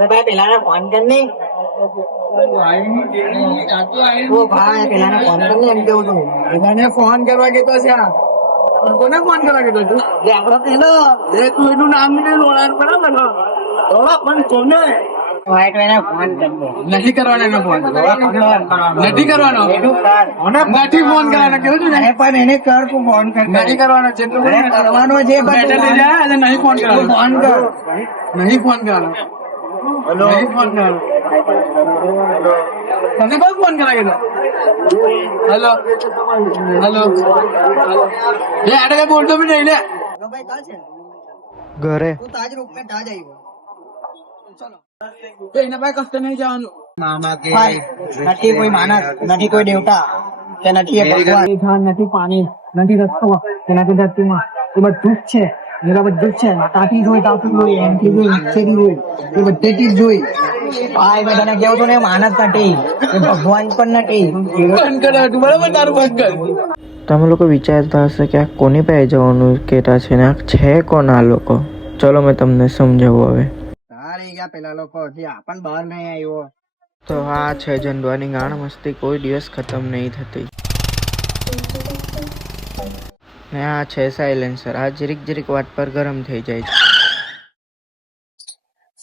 ભાઈ પેલા ફોન કર ને ભાઈ પેલા ફોન કર ને એમ કેવું તું એને ફોન કરવા કીધો છે કોને ફોન કરવા કીધો તું આપડો પેલો તું એનું નામ નહીં લોડાણ બરાબર પણ કોને ભાઈ તો એને ફોન કર દે નથી કરવાનો એનો ફોન નથી કરવાનો નથી ફોન કરવાનો કેવું છું અરે પણ એને કર તું ફોન કર નથી કરવાનો જેટલું કરવાનો છે બેટર લઈ જાય અને નહીં ફોન કરવાનો ફોન કર નહીં ફોન કરવાનો નહીં ફોન કરવાનો તને કોણ ફોન કરા કીધો હેલો હેલો એ આડે કઈ બોલતો બી નહીં લે ભાઈ કા છે ઘરે તું તાજ રૂપ में તાજ આવ્યો ચલો એના પાસે કષ્ટ નહીં જવાનું મામા કે નથી કોઈ માનસ નથી કોઈ દેવતા કે નથી એ ભગવાન નથી પાણી નથી રસ્તો કે નથી ધરતીમાં એ બધું જ છે એના બધું જ છે તાથી જોઈ તાથી જોઈ એમથી જોઈ નીચેથી જોઈ એ બધેથી જ જોઈ ભાઈ મેં તને કેવું છું ને માનસ નથી એ ભગવાન પણ નથી બંધ કર તું બરાબર તારું બંધ કર તમે લોકો વિચારતા હશે કે આ કોની પાસે જવાનું કહેતા છે ને આ છે કોણ આ લોકો? ચલો મેં તમને સમજાવું હવે. સારી ગયા પેલા લોકો હજી આપણ બહાર નહીં આવ્યો તો આ છે જંડવાની ગાણ મસ્તી કોઈ દિવસ ખતમ નહીં થતી. ને આ છે સાયલેન્સર. આ જરીક જરીક વાત પર ગરમ થઈ જાય છે.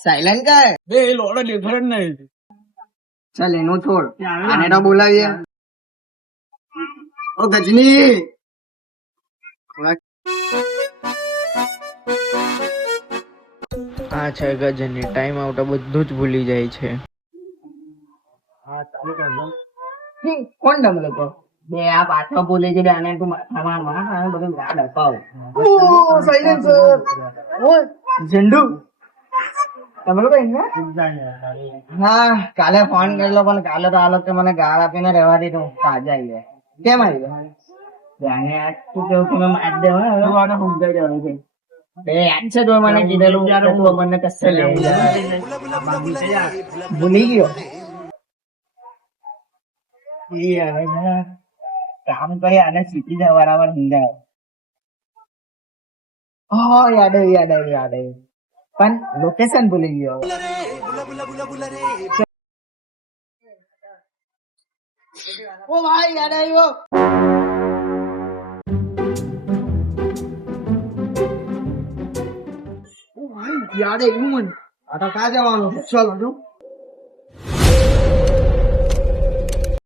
સાયલેન્ટ કા બે લોડો ડિફરન્ટ નહીં ચાલ એનું છોડ આને તો બોલાવીએ ઓ ગજની આ છે ગજની. ટાઈમ આઉટ બધું જ ભૂલી જાય છે. કોણ તમે લોકો બે આ પાછો બોલે છે આને તું માથામાં બધું ગાડ અપાવ ઝંડુ તમે લોકો હા કાલે ફોન કરેલો પણ કાલે તો આ લોકો મને ગાળ આપીને રહેવા દીધું તાજા આવી ગયા કેમ આવી ગયા તું કેવું તમે માર દેવો ને સમજાઈ દેવાનું છે બે યાદ છે તો મને કીધેલું તું મને કશે લઈ જા ભૂલી ગયો કામ કરી આને સીટી જાય બરાબર સમજાય હા યાદ આવ્યું પણ લોકેશન ભૂલી ગયો ઓ ભાઈ યાદ આવ્યો યાદ આવ્યું મને આ તો ક્યાં જવાનું ચલો તું